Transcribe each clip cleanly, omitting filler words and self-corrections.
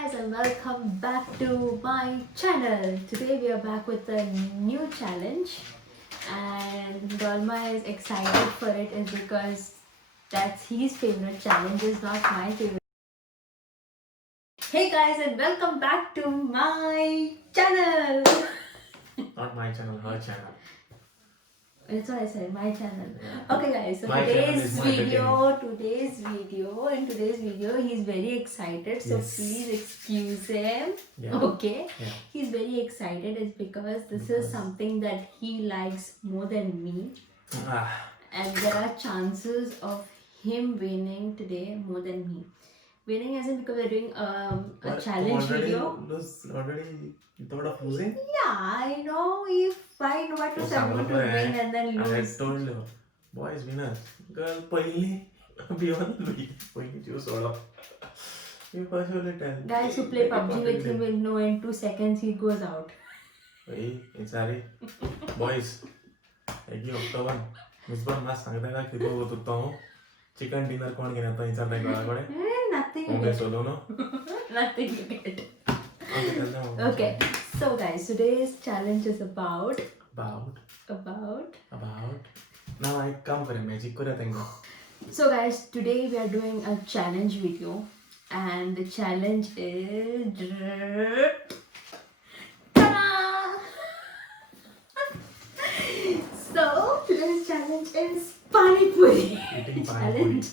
guys and welcome back to my channel. Today we are back with a new challenge and Dolma is excited for it is because that's his favorite challenge, is not my favorite. Hey guys and welcome back to my channel. Not my channel, her channel. That's what I said, my channel. Yeah. Okay guys, so My channel is more today's video, he's very excited. So Yes. please excuse him. Yeah. Okay. Yeah. He's very excited is because this is something that he likes more than me. And there are chances of him winning today more than me. Winning as in because we're doing a challenge video. Already you thought of losing? Yeah, I know if I know what to someone to win and then lose. I told you, boys winners. Girl, पहिली पहिली choose all. You first will tell. Guys who play PUBG with him will know in 2 seconds he goes out. Hey, it's sorry. Boys, एक ही October. मुझे ना सांगता का किधर वो तो हूँ. Chicken dinner कौन किया था इंसान ने कहा करे? Nothing. होंगे solo no? Nothing you get. Okay, so guys, today's challenge is about. Now I come for a magic kore tengo. So guys, today we are doing a challenge video, and the challenge is. Ta-da! So today's challenge is Pani Puri. Eating Pani Puri. Challenge.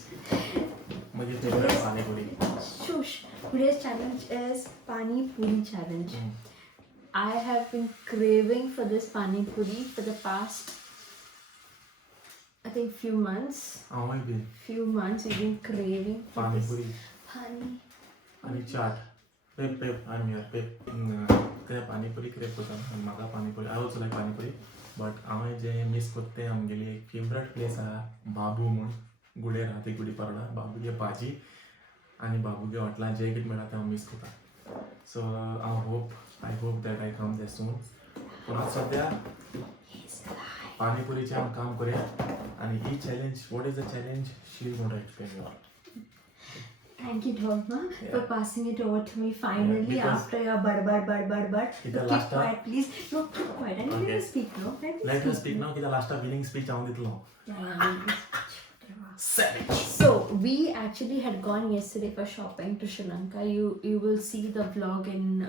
मुझे favorite Pani Puri. Shush. Today's challenge is Pani Puri challenge. I have been craving for this Pani Puri for the past, I think, few months. Few months we've been craving for Pani this Puri. Pani chaat. I'm here. Pani Puri crave होता है. मागा Pani Puri. I also like Pani Puri. But आम्ही जे miss करते हैं हम गेली एक favorite place आहे बाबू म्हणून गुडे राहते गुडी पारडा बाबू के पाजी आणि बाबू के हॉटला जे किट मिळाला ते मिस करता. So I hope that I come there soon. पण आज सध्या पाणीपुरीचे हम काम करूया आणि ही challenge, what is the challenge? She is going to explain you all. Thank you, Dharma, for passing it over to me finally after your bud. Keep quiet, please. No, keep quiet. I need you to speak, no? Let her speak now. Kita last winning speech आऊँ दिखलो. Savage. So we actually had gone yesterday for shopping to Sri Lanka. You will see the vlog in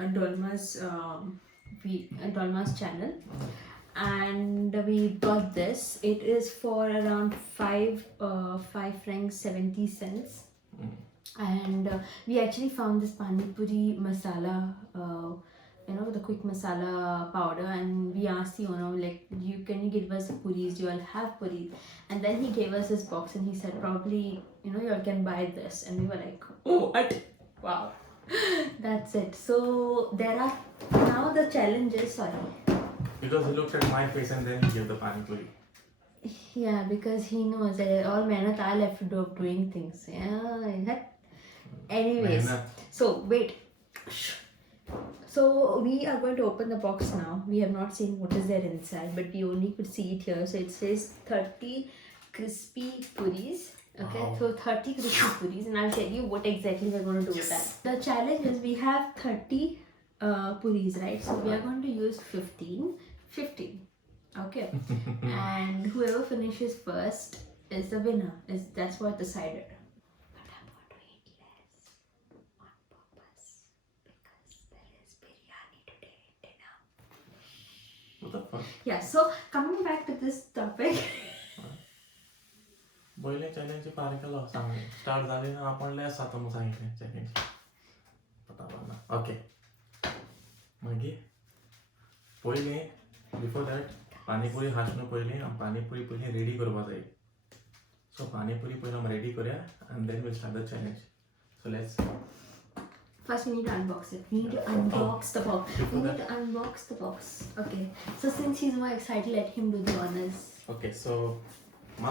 Dolma's channel, and we got this. It is for around 5 francs 70 cents. And we actually found this Pani Puri masala, the quick masala powder, and we asked the owner, like, can you give us puris? You all have puris. And then he gave us this box and he said, probably, you all can buy this. And we were like, oh, what? Wow. That's it. So there are, now the challenge is, sorry. Because he looked at my face and then he gave the Pani Puri. Yeah, because he knows that all mehnat I left to do of doing things. Yeah. Anyways, so wait. So we are going to open the box now. We have not seen what is there inside, but we only could see it here. So it says 30 crispy puris. Okay, wow. So 30 crispy puris, and I'll tell you what exactly we're going to do with that. The challenge is we have 30 puris, right? So we are going to use 15. Okay, and whoever finishes first is the winner. That's what decided. But I'm going to eat less on purpose because there is biryani today at dinner. What the fuck? Yeah, so coming back to this topic. पहिले चॅलेंजची तारीखला सांगले start झाली ना आपण लय सातम सांगितले challenge पता पडला ओके मागे पहिले बिफोर दॅट पाणीपुरी हासणं पहिले पाणीपुरी पहिले रेडी करपा जाय सो पाणीपुरी पहिले हम रेडी करूया and then we'll start the challenge. So let's First we need to unbox it. We need to unbox the box. We need to unbox the box. Okay. So since he's more excited, let him do the honors. Okay, so the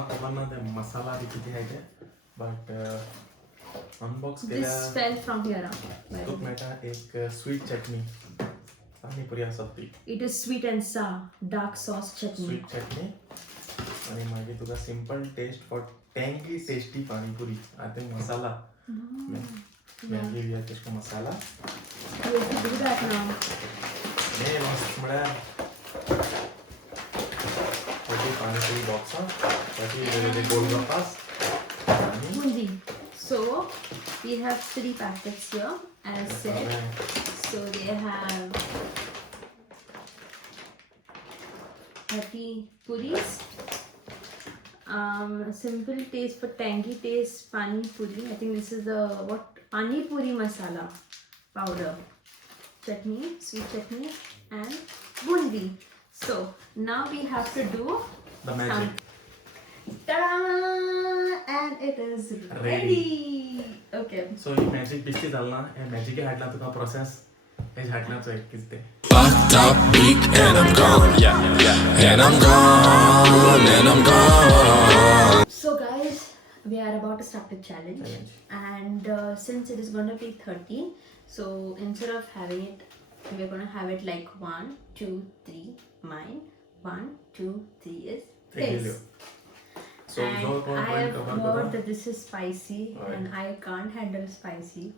masala भी किती है क्या? But unbox केला. This fell from here up. तो मेरा एक sweet chutney. Panipuri असती. It is sweet and sour, dark sauce chutney. Sweet chutney. आणि मागे तुका simple taste for tangy tasty panipuri. I think masala. Then give you just masala. You have to do that now. Hey, mast madam. Okay, pani puri box. Okay, the golgappas. Bundi. So we have 3 packets here, as said. So they have 30 puris. Simple taste for tangy taste pani puri. I think this is the pani puri masala powder. Chutney, sweet chutney, and bundi. So now we have to do The magic. Ta-da! And it is ready. Okay. So ये magic बिस्ती डालना है magic के हटना तो का process है हटना तो एक किसते Fucked up week and I'm gone. And I'm gone. And I'm gone. So guys, we are about to start the challenge. And since it is going to be 13, so instead of having it, we're going to have it like 1, 2, 3, mine. 1, 2, 3 is his. So And I have heard that this is spicy and I can't handle spicy.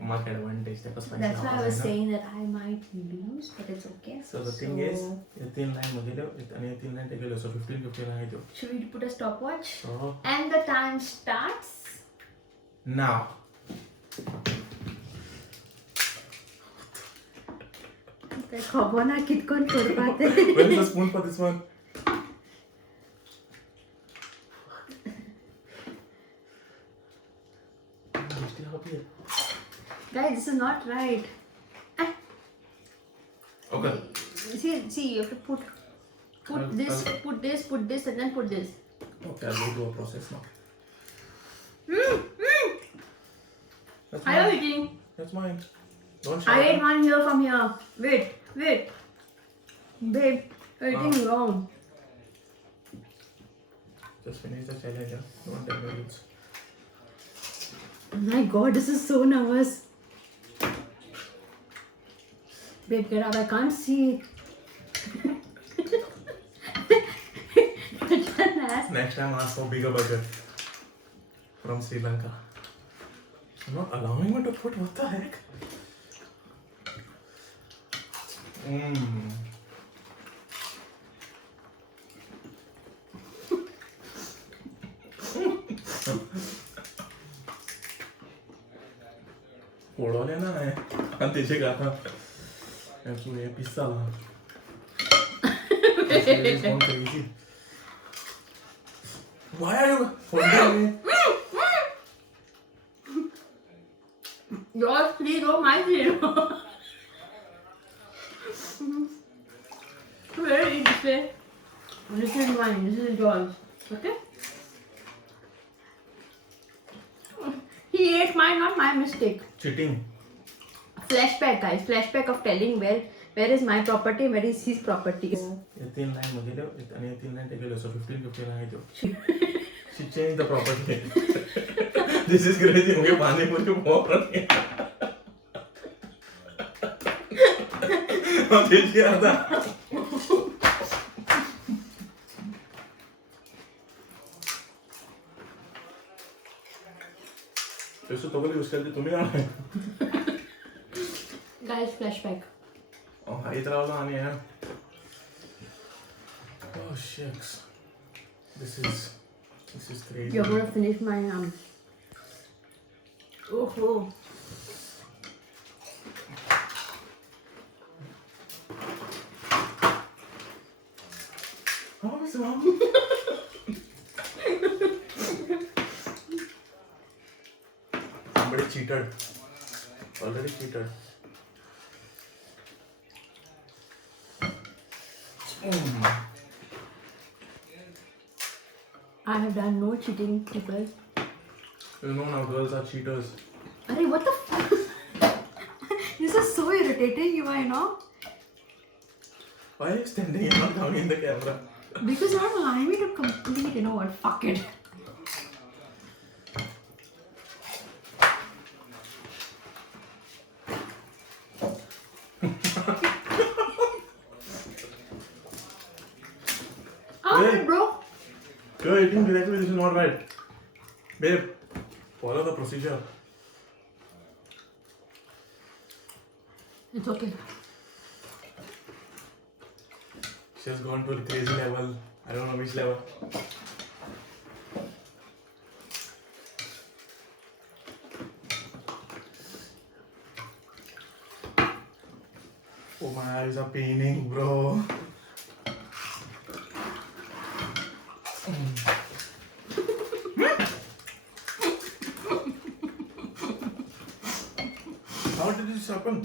Much advantage That's why I was saying that I might lose, but it's okay. So the thing is, ये 3 line मुझे लो, इतने 3 line टेके लो, so 15 line जो. Should we put a stopwatch? So And the time starts now. खबना कितकोन करपाते. Where is the spoon for this one? Guys, this is not right. Okay. See, you have to put this, and then put this. Okay, I'll go do a process now. That's Are you mine. eating? That's mine. Don't I shout. ate one here from here. Wait. Babe, you're eating wrong. Just finish the challenge. Huh? Don't tell me rules. My God, this is so nervous. Babe, get up. I can't see it. Next time ask for bigger budget from Sri Lanka. You're not allowing me to put, what the heck? ओढवले ना आणि त्याचे गाथा पुढे पिस्ताला crazy. Why are you holding me? Yours, please, oh my please. Where is this? This is mine, this is yours. Okay? He ate mine, not my mistake. Cheating. Flashback, guys. Flashback of telling where is my property, where is his property. ये 3 line मध्ये लो आणि 3 line टेके लो, so 15 line जो. She changed the property. This is crazy. मुझे पानी पूरी बहुत रही. और देखिए आता. तो तो बोली उसके लिए तुम्हें आना है. Guys, flashback. Oh, इतना वाला आने हैं. Oh shucks. This is crazy. You're gonna finish my Oh. How is mom? Somebody cheated. Already cheated. I have done no cheating, people. You know now girls are cheaters. Arey, what the fuck? This is so irritating, you know? Why are you standing and not coming in the camera? Because you're not allowing me to complete, you know what? Fuck it. Hey. Bro. You're eating directly, this is not right. Babe, follow the procedure. It's okay. She has gone to a crazy level. I don't know which level. Oh, my eyes are paining, bro. How did this happen?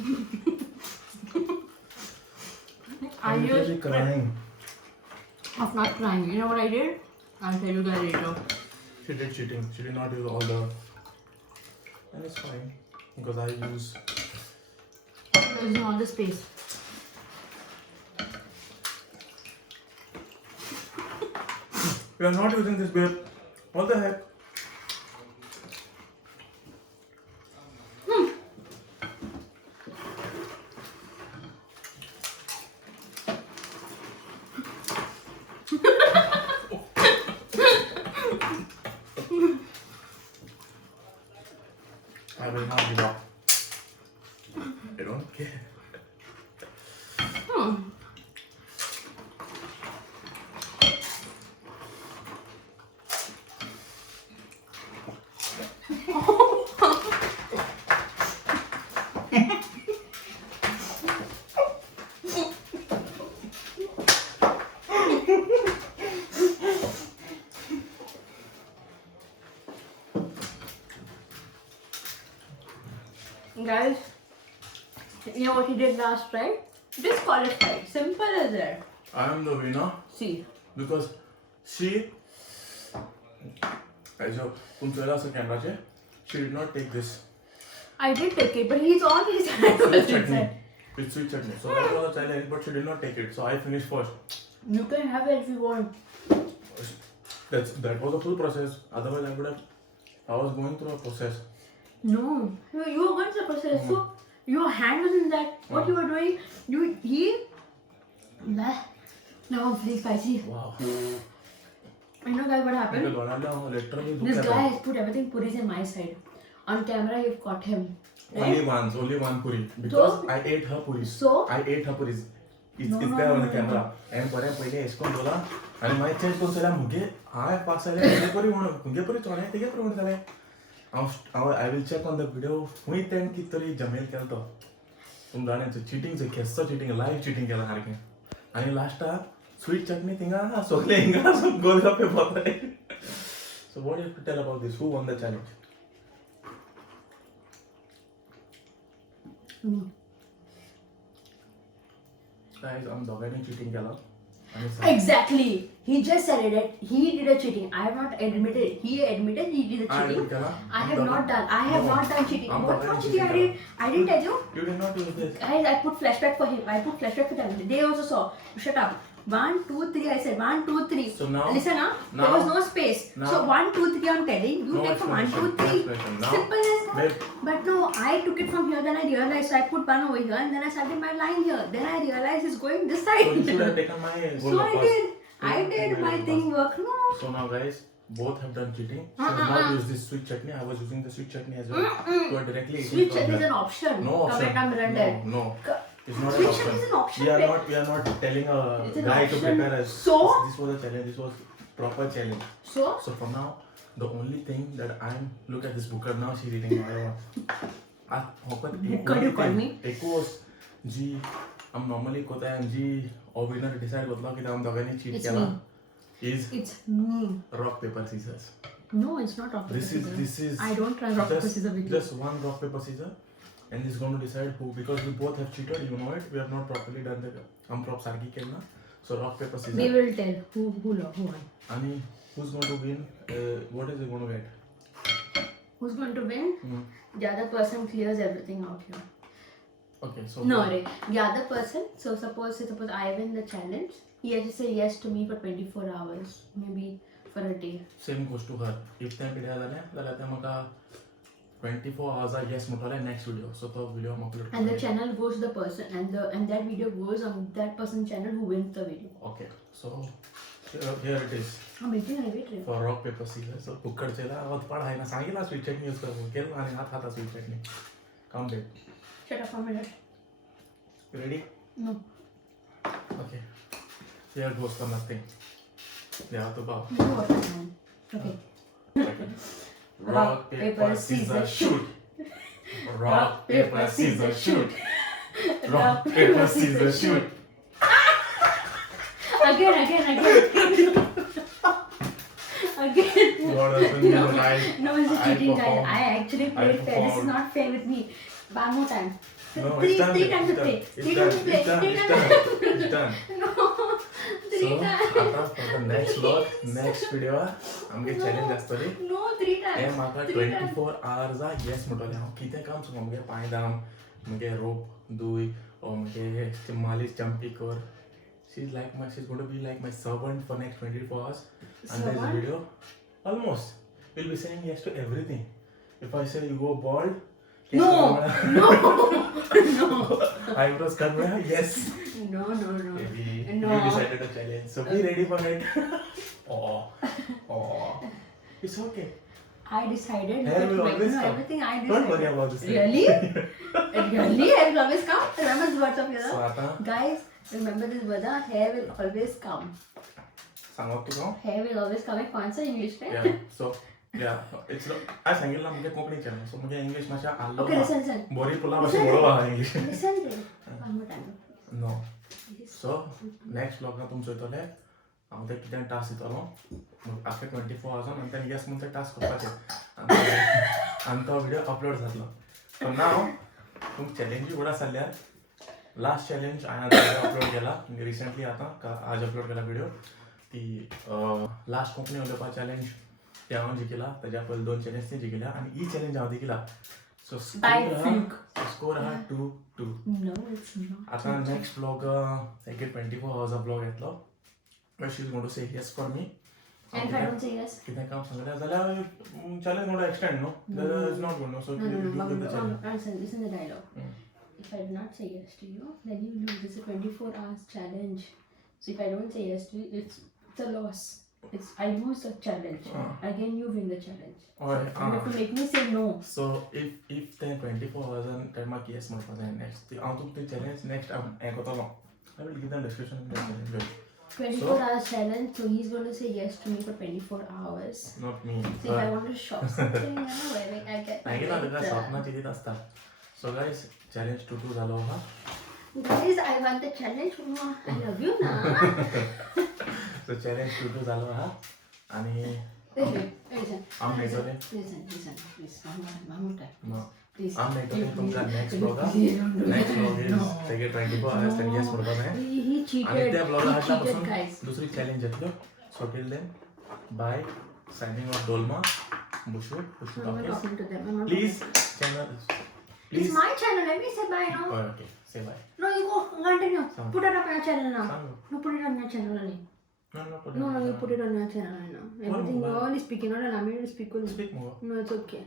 I I'm literally used crying. of not crying. You know what I did? I'll tell you guys later. She did cheating. She did not use all the. And it's fine. Because I use. Using all the space. We are not using this, babe. What the heck? I will not give up. I don't care. Guys, you know what he did last, right? Disqualified. Simple as that. I am the winner See. because she. So, she did not take this. I did take it, but he's on his hand. Sweet chutney. With sweet chutney. So that was a challenge, but she did not take it. So I finished first. You can have it if you want. That was a full process. Otherwise, I was going through a process. No, you were going through the process. So your hand was in that. What you were doing? Now I'm feeling spicy. Wow. You know, guys, what happened? Literally, This guy has put everything puris in my side. On camera, you've caught him. only one puri. Because I ate her puris. So? I ate her puris. It's No, there on the no. camera. And परे पहिले इसको बोला आणि माहित change कोण झाला मुगे आय पास आले मुगे म्हणून मुगे परी चोणे ते काय म्हणून झाले I will check on the video हुई तेन कितरी जमेल केलतो तुम जाण्याचं चीटिंगचं केसचं चीटिंग लाईव्ह चीटिंग केलं सारखें आणि लास्टा स्वीट चटणी थिंगा सोगले हिंगा सो गोलगप्पे बोलताय So what do you have to tell about this? Who won the challenge? Me. Guys, I'm dogging cheating केलं Exactly. He just said it. That he did a cheating. I have not admitted it. He admitted he did a I cheating. did, I have not done. I have not done cheating. I'm What not cheating I cheating. did? I didn't tell you. You did not use this. Guys, I put flashback for him. I put flashback for them. They also saw. Shut up. 1, 2, 3. I said 1, 2, 3. So now- Listen up. now- There was no space. now- So 1, 2, 3. I'm telling you. No Take from 1, 2, explanation, no 3. explanation. Now- Simple as that. Babe. But no, I took it from here. Then I realized. So I put 1 over here, and then I started my line here. Then I realized it's going this side. So you should have taken my goal So I first. did. I did. My thing worked. No. So now guys, both have done cheating. She has not used this sweet chutney. I was using the sweet chutney as well. You are directly eating Sweet from chutney is here. an option. No option. Tomato Miranda. No. It's not Sweet an option. chutney is an option, We are babe. not. We are not telling a It's an guy to option. prepare us. So? This was a challenge. This was proper challenge. So? So from now, the only thing that I'm look at this booker now. She's eating whatever. Booker, you call me? एक was जी हम normally कोता है जी और winner decide करता कि हम दोघांनी cheat It's केला. me. Is It's me. rock paper scissors. No, it's not rock paper scissors. This is. I don't try rock paper scissors with you. Just one rock paper scissors, and it's going to decide who, because we both have cheated. You know it. We have not properly done the prop sargi kelna. So rock paper scissors. We will tell who won. Ani, who's going to win? What is it going to get? Who's going to win? The other person clears everything out here. Okay, so. No, right. The other person. So suppose I win the challenge. He has to say yes to me for 24 hours, maybe for a day. Same goes to her. If they किती झाले, जाल्यार ते म्हाका 24 hours yes म्हणटले next video. So तो video I'm upload. And the channel goes to the person, and that video goes on that person's channel who wins the video. Okay, so here it is. I'm waiting. For rock paper scissors. So cooker चला आवत per आहे ना सांगितला sweet chutney use करू केलं आणि हात sweet chutney. Come babe. Shut up for a minute. You ready? No. Okay. Here goes for nothing. Yeah, to bow. No water now. Okay. Okay. Rock, paper, scissors, shoot. Rock, paper, scissors, shoot. Rock, paper, scissors, shoot. Again. What happened? No, I no, it's a cheating, guys. performed. I actually played fair. This is performed. not fair with me. One more time. No, three it's done. times to It's done. play. It's Three done. times to play. It's done. Three It's times. done. It's done. No. Three So, times. आता for the next vlog, next video, आमगे challenge आसतली. No, three हे times. म्हाका Three times. 24 hours yes म्हणटले हांव कितें काम सांगू मगे पांय दाम मगे रोप दुय or मगे मालिश चंपी कर. She's going to be like my servant for next 24 hours. And this Servant? video, almost, we'll be saying yes to everything. If I say you go bald, No. eyebrows cut, yes. No. Maybe No. we decided a challenge, so be ready for it. Oh, it's okay. I decided. Hair will always come. Everything I decided. Don't worry about this. Really? Really? Hair will always come? Remember the words of So Yada? आता Guys, remember this word, hair will always come. सांगप तुका. Hair will always come. एक कौन सा English में? Yeah. So it's I सांगितलं म्हणजे Konkani channel so म्हणजे इंग्लिश मातशें आल्लो. Okay, listen. बोरी पुला मातशें उडोवं हा English. Listen to one more time. No. So next vlog तुम चोयतले हांव ते कितें टास्क दितलो after 24 hours and then yes म्हणून ते टास्क करपाचे आनी तो व्हिडिओ अपलोड जातलो. सो नाव तुमकां चॅलेंजी उडा जाल्यार लास्ट चॅलेंज हांवें अपलोड केला रिसेंटली आतां आज अपलोड केला व्हिडिओ ती लास्ट कोंकणी उलोवपा चॅलेंज ते हांवें जिखिला तेज्या पयलीं 2 चॅलेंज ती जिखिल्या आनी ही चॅलेंज हांव जिखिला. सो स्कोर आहा 2-2. No, it's not. आता नेक्स्ट ब्लॉग एक 24 hours ब्लॉग येतलो. शी इज गोइंग टू से yes for me. And if I don't say yes? कितें काम सांगलें जाल्यार चॅलेंज मोडो एक्सटेंड न्हू इज नॉट गुड न्हू सो Listen the dialogue. If I do not say yes to you, then you lose. It's a 24 hours challenge. So if I don't say yes to you, it's a loss. I lose the challenge. Again, you win the challenge. Alright, You have to make me say no. So if ते 24 hours and म्हाका yes म्हणपाक जाय next हांव तुका ते challenge next हें कोतलो. I will give them description in the challenge. 24 hours challenge. So he's going to say yes to me for 24 hours. Not me. So if I want to shop something, I get. मागीर तुका स्वप्नाची दीत आसता. So guys, challenge 2-2 जालो हा. Guys, I want the challenge. I love you now. So challenge 2-2 जालो हा आणि Listen. आम मेळटले. Listen, please. One more time. No. Please. आम मेळटले तुमकां next Please, ब्लॉगाक. please, don't do next that. Blog is No. तेगे 24 hours and yes म्हणपाक जाय. He आणि cheated. त्या ब्लॉगा He हाडटा cheated, पासून guys. दुसरी चॅलेंज येतल्यो. So till then bye signing off डोलमा बुशू I'm not टॉकीज. talking to them. I'm not Please talking. channel It's please. my channel. Let me say bye now. Oh, okay. Say bye. No, you go. Continue. Sound. Put it on your channel now. Sound. No, put it on your channel, Annie. No, put No, it. you put it on your channel right now. Everything mobile. all is speaking. Not allow me to speak with me. Speak more. No, it's okay.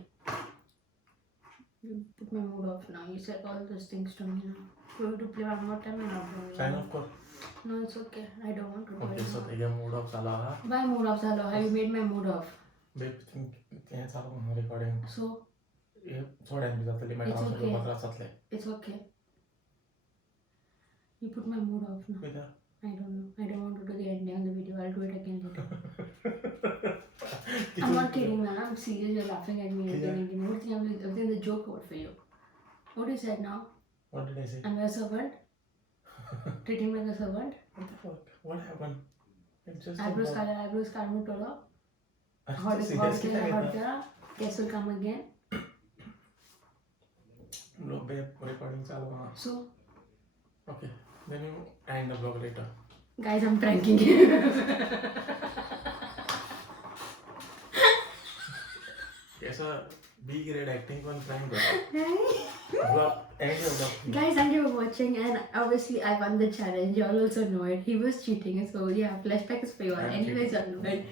You put my mood off now. You said all those things to me now. You have to play one more time and not Sign off कर. No, it's okay. I don't want to do Okay, it. so तेगे mood off जाला हा. Why mood off, Salo? Have you made my mood off? Babe तें चालू हा recording. So, हे थोड्या MB जातली मागीर It's हांव okay. सगळें त्रास जातले. it's okay. You put my mood off now. कित्याक? I don't know. I don't want to do the ending on the video. I'll do it again later. I'm not kidding, man. I'm serious. You're laughing at me again and again. What do you think the joke word for you? What you said now? What did I say? I'm your servant? Treat him like a servant? What the fuck? What happened? It's just Eyebrows karmu toda. Hot serious kya? Guess will come again. No, babe, recording चालू हा. So, Okay, then you end the vlog later. guys, I'm pranking you. ऐसा B grade acting con prank कर. Vlog end your vlog. Guys, thank you for watching, and obviously I won the challenge. You all also know it. He was cheating, so yeah, flashback is for you all. I'm Anyways, you all know it.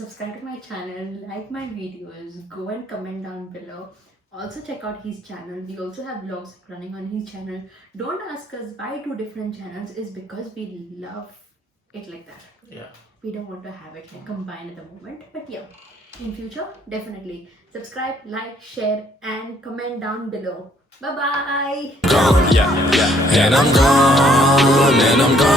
Subscribe to my channel, like my videos, go and comment down below. Also check out his channel. We also have vlogs running on his channel. Don't ask us why 2 different channels. Is because we love it like that. Yeah. We don't want to have it like combined at the moment. But yeah, in future, definitely. Subscribe, like, share and comment down below. Bye-bye. Gone, yeah. and I'm gone, and I'm gone.